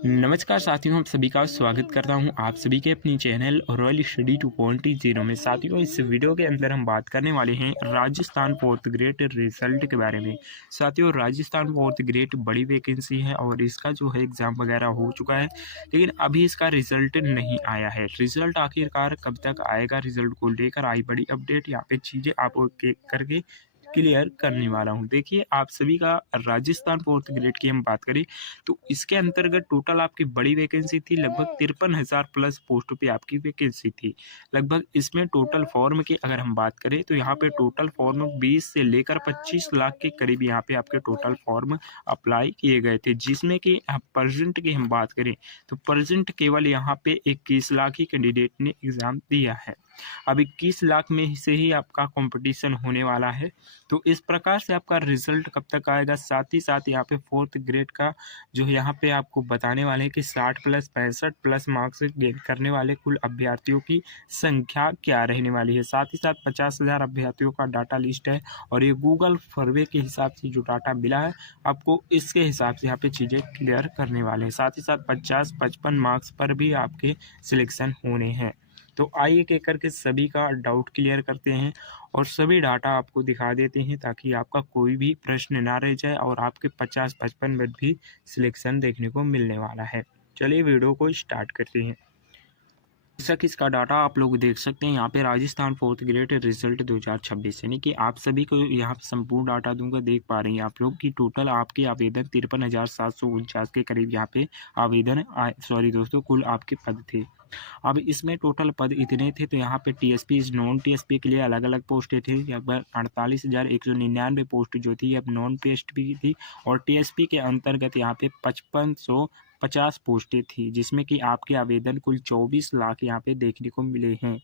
नमस्कार साथियों, आप सभी का स्वागत करता हूं आप सभी के अपनी चैनल रॉयल स्टडी 2.0 में। साथियों, इस वीडियो के अंदर हम बात करने वाले हैं राजस्थान फोर्थ ग्रेड रिजल्ट के बारे में। साथियों, राजस्थान फोर्थ ग्रेड बड़ी वैकेंसी है और इसका जो है एग्ज़ाम वगैरह हो चुका है, लेकिन अभी इसका रिजल्ट नहीं आया है। रिजल्ट आखिरकार कब तक आएगा, रिजल्ट को लेकर आई बड़ी अपडेट, यहाँ पे चीज़ें आपको करके क्लियर करने वाला हूँ। देखिए, आप सभी का राजस्थान फोर्थ ग्रेड की हम बात करें तो इसके अंतर्गत टोटल आपकी बड़ी वैकेंसी थी, लगभग 53,000 प्लस पोस्टों पे आपकी वैकेंसी थी। लगभग इसमें टोटल फॉर्म की अगर हम बात करें तो यहाँ पे टोटल फॉर्म 20 से लेकर 25 लाख के करीब यहाँ पे आपके टोटल फॉर्म अप्लाई किए गए थे, जिसमें कि परसेंट की हम बात करें तो परसेंट केवल यहाँ पे 21 लाख ही कैंडिडेट ने एग्जाम दिया है। अब 21 लाख में से ही आपका कंपटीशन होने वाला है। तो इस प्रकार से आपका रिजल्ट कब तक आएगा, साथ ही साथ यहाँ पे फोर्थ ग्रेड का जो यहाँ पे आपको बताने वाले हैं कि 60 प्लस 65 प्लस मार्क्स गेन करने वाले कुल अभ्यर्थियों की संख्या क्या रहने वाली है। साथ ही साथ 50,000 अभ्यर्थियों का डाटा लिस्ट है और ये गूगल सर्वे के हिसाब से जो डाटा मिला है आपको, इसके हिसाब से यहाँ पे चीज़ें क्लियर करने वाले हैं। साथ ही साथ 50-55 मार्क्स पर भी आपके सिलेक्शन होने हैं। तो आइए एक एक करके सभी का डाउट क्लियर करते हैं और सभी डाटा आपको दिखा देते हैं, ताकि आपका कोई भी प्रश्न ना रह जाए और आपके 50-55 में भी सिलेक्शन देखने को मिलने वाला है। चलिए वीडियो को स्टार्ट करते हैं। जैसा कि इसका डाटा आप लोग देख सकते हैं, यहाँ पे राजस्थान फोर्थ ग्रेड रिजल्ट 2026 यानी कि आप सभी को यहाँ पे संपूर्ण डाटा दूंगा। देख पा रहे हैं आप लोग कि टोटल आपके आवेदन 53,749 के करीब यहाँ पे आवेदन सॉरी दोस्तों, कुल आपके पद थे। अब इसमें टोटल पद इतने थे, तो यहाँ पे टीएसपी नॉन टीएसपी के लिए अलग अलग पोस्टें थी। लगभग 48,199 पोस्ट जो थी अब नॉन टीएसपी थी और टीएसपी के अंतर्गत यहाँ पे 5550 पोस्टें थी, जिसमें कि आपके आवेदन कुल 24 लाख यहाँ पे देखने को मिले हैं।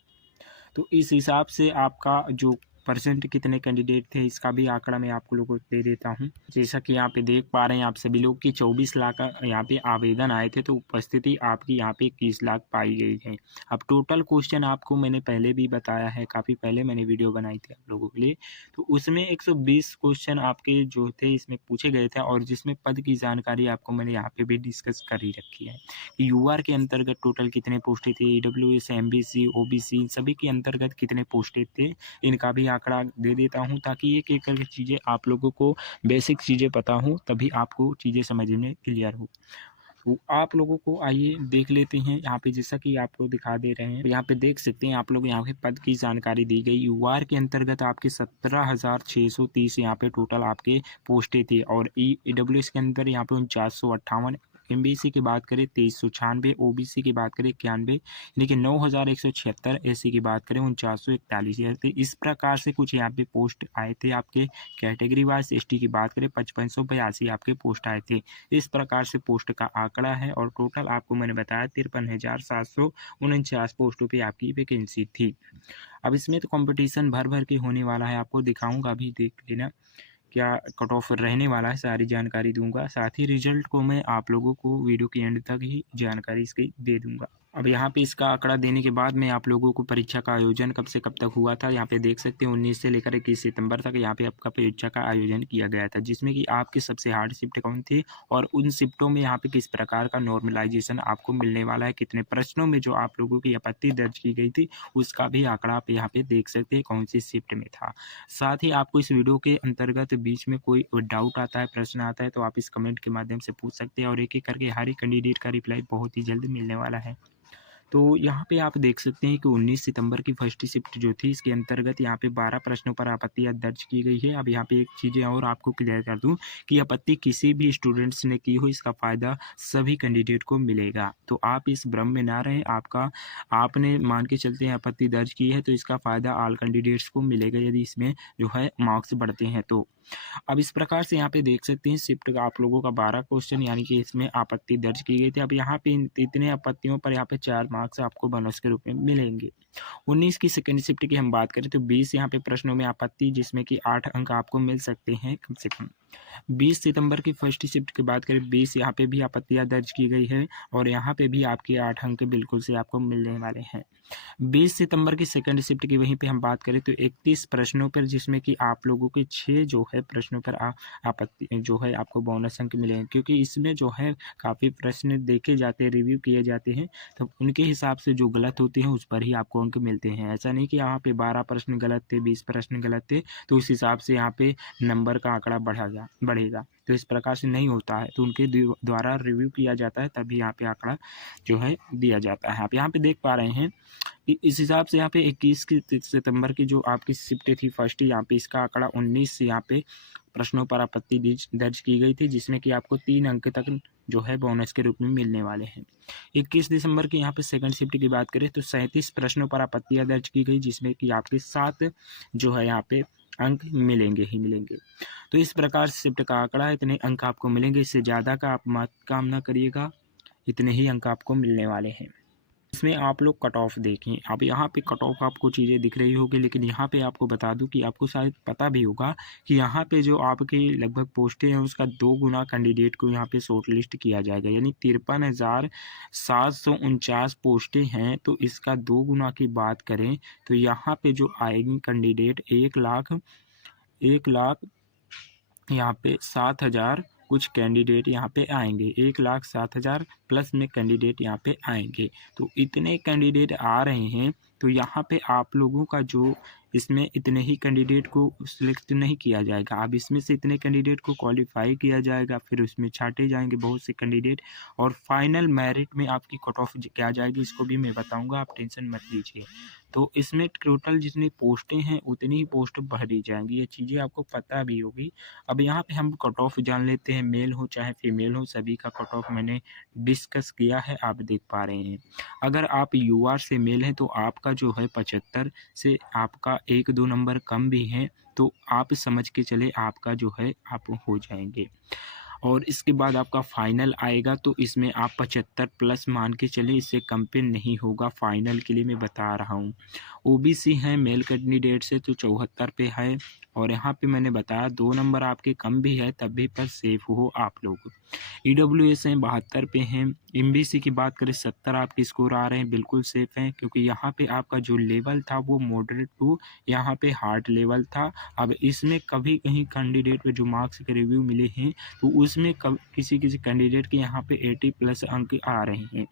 तो इस हिसाब से आपका जो परसेंट कितने कैंडिडेट थे, इसका भी आंकड़ा मैं आप लोगों को दे देता हूं। जैसा कि यहाँ पे देख पा रहे हैं आप सभी लोग कि 24 लाख का यहाँ पे आवेदन आए थे, तो उपस्थिति आपकी यहाँ पे 21 लाख पाई गई है। अब टोटल क्वेश्चन आपको मैंने पहले भी बताया है, काफ़ी पहले मैंने वीडियो बनाई थी आप लोगों के लिए। तो उसमें 120 क्वेश्चन आपके जो थे इसमें पूछे गए थे और जिसमें पद की जानकारी आपको मैंने यहाँ पे भी डिस्कस कर ही रखी है कि यूआर के अंतर्गत टोटल कितने पोस्टें थी, ईडब्ल्यूएस, एमबीसी, ओबीसी, इन सभी के अंतर्गत कितने पोस्टें थे, इनका भी आंकड़ा दे देता हूं, ताकि एक एक करके चीज़ें आप लोगों को बेसिक चीज़ें पता हो, तभी आपको चीज़ें समझ में क्लियर हो। तो आप लोगों को आइए देख लेते हैं यहाँ पे, जैसा कि आपको दिखा दे रहे हैं। यहाँ पे देख सकते हैं आप लोग, यहाँ पे पद की जानकारी दी गई। यूआर के अंतर्गत आपके 17,630 यहाँ पे टोटल आपके पोस्टें थी और ईडब्ल्यूएस के अंदर यहाँ पे 4958, एमबीसी की बात करें 2396, ओबीसी की बात करें 91, यानी कि 9,176, एससी की बात करें 4941। तो इस प्रकार से कुछ यहाँ पे पोस्ट आए थे आपके कैटेगरी वाइज। एसटी की बात करें 5582 आपके पोस्ट आए थे। इस प्रकार से पोस्ट का आंकड़ा है और टोटल आपको मैंने बताया 53,749 पोस्टों पे आपकी वैकेंसी थी। अब इसमें तो कंपटीशन भर भर के होने वाला है, आपको दिखाऊंगा, अभी देख लेना क्या कट ऑफ रहने वाला है, सारी जानकारी दूंगा। साथ ही रिजल्ट को मैं आप लोगों को वीडियो के एंड तक ही जानकारी इसकी दे दूंगा। अब यहाँ पे इसका आंकड़ा देने के बाद मैं आप लोगों को परीक्षा का आयोजन कब से कब तक हुआ था, यहाँ पे देख सकते हैं 19 से लेकर 21 सितंबर तक यहाँ पे आपका परीक्षा का आयोजन किया गया था, जिसमें कि आपकी सबसे हार्ड शिफ्ट कौन थी और उन शिफ्टों में यहाँ पे किस प्रकार का नॉर्मलाइजेशन आपको मिलने वाला है, कितने प्रश्नों में जो आप लोगों की आपत्ति दर्ज की गई थी उसका भी आंकड़ा आप यहाँ पे देख सकते हैं कौन सी शिफ्ट में था। साथ ही आपको इस वीडियो के अंतर्गत बीच में कोई डाउट आता है, प्रश्न आता है, तो आप इस कमेंट के माध्यम से पूछ सकते हैं और एक एक करके हर एक कैंडिडेट का रिप्लाई बहुत ही जल्द मिलने वाला है। तो यहाँ पे आप देख सकते हैं कि 19 सितंबर की फर्स्ट शिफ्ट जो थी, इसके अंतर्गत यहाँ पे 12 प्रश्नों पर आपत्तियाँ दर्ज की गई है। अब यहाँ पे एक चीज़ें और आपको क्लियर कर दूँ कि आपत्ति किसी भी स्टूडेंट्स ने की हो, इसका फ़ायदा सभी कैंडिडेट को मिलेगा। तो आप इस भ्रम में ना रहें, आपने मान के चलते हैं आपत्ति दर्ज की है तो इसका फ़ायदा ऑल कैंडिडेट्स को मिलेगा, यदि इसमें जो है मार्क्स बढ़ते हैं तो। अब इस प्रकार से यहाँ पे देख सकते हैं शिफ्ट का आप लोगों का 12 क्वेश्चन यानी कि इसमें आपत्ति दर्ज की गई थी। अब यहाँ पे इतने आपत्तियों पर यहाँ पे 4 मार्क्स आपको बोनस के रूप में मिलेंगे। 19 की सेकंड शिफ्ट की हम बात करें तो 20 यहाँ पे प्रश्नों में आपत्ति, जिसमें कि 8 अंक आपको मिल सकते हैं कम से कम। 20 सितंबर की फर्स्ट शिफ्ट की बात करें, 20 यहाँ पे भी आपत्तियाँ दर्ज की गई है और यहाँ पे भी आपके 8 अंक बिल्कुल से आपको मिलने वाले हैं। 20 सितंबर की सेकंड शिफ्ट की वहीं पे हम बात करें तो 31 प्रश्नों पर, जिसमें कि आप लोगों के 6 जो है प्रश्नों पर आपत्ति जो है आपको बोनस अंक मिलेंगे, क्योंकि इसमें जो है काफ़ी प्रश्न देखे जाते हैं, रिव्यू किए जाते हैं, तो उनके हिसाब से जो गलत होते हैं उस पर ही आपको अंक मिलते हैं। ऐसा नहीं कि यहाँ पे 12 प्रश्न गलत थे, 20 प्रश्न गलत थे तो उस हिसाब से यहाँ पे नंबर का आंकड़ा बढ़ेगा, तो इस प्रकार से नहीं होता है। तो उनके द्वारा रिव्यू किया जाता है तभी यहाँ पे आंकड़ा जो है दिया जाता है। आप यहाँ पे देख पा रहे हैं कि इस हिसाब से यहाँ पे 21 सितंबर की जो आपकी शिफ्ट थी फर्स्ट, यहाँ पे इसका आंकड़ा 19 से यहाँ पे प्रश्नों पर आपत्ति दर्ज की गई थी, जिसमें कि आपको 3 अंक तक जो है बोनस के रूप में मिलने वाले हैं। 21 दिसंबर की यहाँ पे सेकंड शिफ्ट की बात करें तो 37 प्रश्नों पर आपत्तियां दर्ज की गई, जिसमें कि आपके 7 जो है यहाँ पे अंक मिलेंगे ही मिलेंगे। तो इस प्रकार शिफ्ट का आंकड़ा इतने अंक आपको मिलेंगे, इससे ज़्यादा का आप मत काम ना करिएगा, इतने ही अंक आपको मिलने वाले हैं। इसमें आप लोग कट ऑफ देखें, अब यहाँ पे कट ऑफ आपको चीज़ें दिख रही होगी, लेकिन यहाँ पे आपको बता दूं कि आपको शायद पता भी होगा कि यहाँ पे जो आपकी लगभग पोस्टें हैं उसका 2 गुना कैंडिडेट को यहाँ पे शॉर्ट लिस्ट किया जाएगा, यानी 53,749 पोस्टें हैं। तो इसका 2 गुना की बात करें तो यहाँ पे जो आएगी कैंडिडेट 1 लाख यहाँ पे 7,000 कुछ कैंडिडेट यहाँ पे आएंगे, 1,07,000 प्लस में कैंडिडेट यहाँ पे आएंगे। तो इतने कैंडिडेट आ रहे हैं, तो यहाँ पे आप लोगों का जो इसमें इतने ही कैंडिडेट को सिलेक्ट नहीं किया जाएगा, अब इसमें से इतने कैंडिडेट को क्वालिफाई किया जाएगा, फिर उसमें छांटे जाएंगे बहुत से कैंडिडेट, और फाइनल मेरिट में आपकी कट ऑफ क्या जाएगी इसको भी मैं बताऊंगा, आप टेंशन मत लीजिए। तो इसमें टोटल जितनी पोस्टें हैं उतनी ही पोस्ट भरी जाएंगी, ये चीज़ें आपको पता भी होगी। अब यहाँ पे हम कट ऑफ जान लेते हैं, मेल हो चाहे फीमेल हो सभी का कट ऑफ मैंने डिस्कस किया है, आप देख पा रहे हैं। अगर आप यूआर से मेल हैं तो आपका जो है 75 से आपका 1-2 नंबर कम भी हैं, तो आप समझ के चले आपका जो है आप हो जाएंगे। और इसके बाद आपका फाइनल आएगा तो इसमें आप 75 प्लस मान के चले, इससे कम पे नहीं होगा, फाइनल के लिए मैं बता रहा हूँ। ओबीसी है मेल कैंडिडेट से तो 74 पे है, और यहाँ पे मैंने बताया 2 नंबर आपके कम भी है तभी पर सेफ हो आप लोग। ईडब्ल्यूएस हैं 72 पे हैं। एमबीसी की बात करें 70 आपके स्कोर आ रहे हैं, बिल्कुल सेफ हैं, क्योंकि यहाँ पे आपका जो लेवल था वो मॉडरेट टू यहाँ पे हार्ड लेवल था। अब इसमें कभी कहीं कैंडिडेट पे जो मार्क्स के रिव्यू मिले हैं तो उसमें किसी कैंडिडेट के यहाँ पे 80 प्लस अंक आ रहे हैं,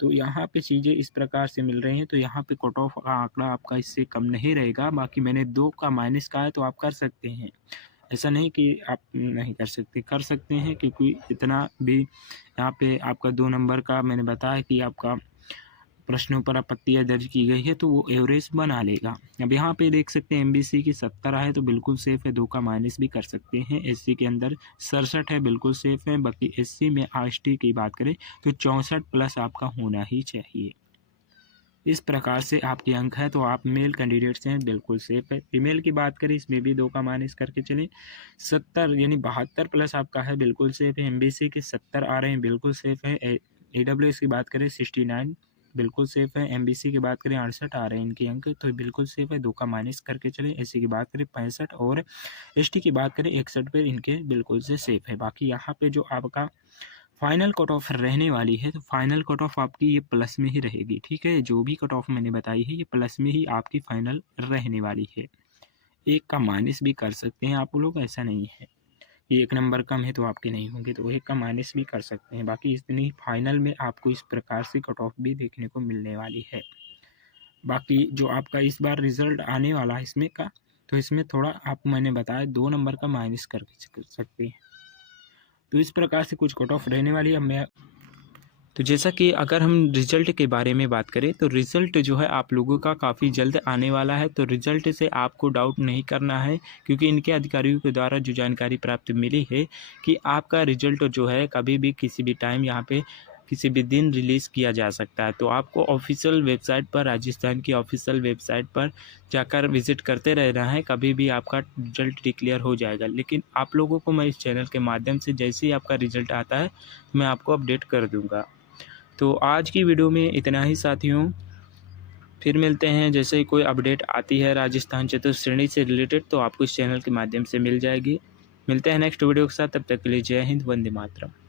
तो यहाँ पे चीज़ें इस प्रकार से मिल रही हैं। तो यहाँ पे कट ऑफ का आंकड़ा आपका इससे कम नहीं रहेगा। बाकी मैंने 2 का माइनस का है तो आप कर सकते हैं, ऐसा नहीं कि आप नहीं कर सकते, कर सकते हैं, क्योंकि इतना भी यहाँ पे आपका 2 नंबर का मैंने बताया कि आपका प्रश्नों पर आपत्तियां दर्ज की गई है तो वो एवरेज बना लेगा। अब यहाँ पे देख सकते हैं एमबीसी की 70 है तो बिल्कुल सेफ है, 2 का माइनस भी कर सकते हैं। एससी के अंदर 67 है, बिल्कुल सेफ है। बाकी एससी में आरएसटी की बात करें तो 64 प्लस आपका होना ही चाहिए। इस प्रकार से आपके अंक है तो आप मेल कैंडिडेट्स हैं, बिल्कुल सेफ है। फीमेल की बात करें इसमें भी 2 का माइनस करके चलें, 70 यानी 72 प्लस आपका है, बिल्कुल सेफ है। एमबीसी के 70 आ रहे हैं, बिल्कुल सेफ है। एडब्ल्यूएस की बात करें 69 बिल्कुल सेफ है। एमबीसी की बात करें 68 आ रहे हैं इनके अंक, तो बिल्कुल सेफ है, 2 का माइनस करके चले। एससी की बात करें 65 और एसटी की बात करें 61 पे इनके बिल्कुल से सेफ है। बाकी यहाँ पे जो आपका फाइनल कट ऑफ रहने वाली है तो फाइनल कट ऑफ आपकी ये प्लस में ही रहेगी, ठीक है। जो भी कट ऑफ मैंने बताई है ये प्लस में ही आपकी फाइनल रहने वाली है। 1 का माइनस भी कर सकते हैं आप लोग, ऐसा नहीं है कि 1 नंबर कम है तो आपके नहीं होंगे, तो 1 का माइनस भी कर सकते हैं। बाकी इतनी फाइनल में आपको इस प्रकार से कट ऑफ भी देखने को मिलने वाली है। बाकी जो आपका इस बार रिजल्ट आने वाला है इसमें का, तो इसमें थोड़ा आपको मैंने बताया 2 नंबर का माइनस कर सकते हैं। तो इस प्रकार से कुछ कट ऑफ रहने वाली है। मैं तो जैसा कि अगर हम रिज़ल्ट के बारे में बात करें तो रिज़ल्ट जो है आप लोगों का काफ़ी जल्द आने वाला है, तो रिज़ल्ट से आपको डाउट नहीं करना है, क्योंकि इनके अधिकारियों के द्वारा जो जानकारी प्राप्त मिली है कि आपका रिज़ल्ट जो है कभी भी किसी भी टाइम यहाँ पे किसी भी दिन रिलीज़ किया जा सकता है। तो आपको ऑफिशियल वेबसाइट पर, राजस्थान की ऑफिशियल वेबसाइट पर जाकर विज़िट करते रहना है, कभी भी आपका रिज़ल्ट डिक्लेयर हो जाएगा। लेकिन आप लोगों को मैं इस चैनल के माध्यम से जैसे ही आपका रिज़ल्ट आता है मैं आपको अपडेट कर दूँगा। तो आज की वीडियो में इतना ही साथियों, फिर मिलते हैं जैसे ही कोई अपडेट आती है राजस्थान चतुर्थ श्रेणी से रिलेटेड तो आपको इस चैनल के माध्यम से मिल जाएगी। मिलते हैं नेक्स्ट वीडियो के साथ, तब तक के लिए जय हिंद, वंदे मातरम।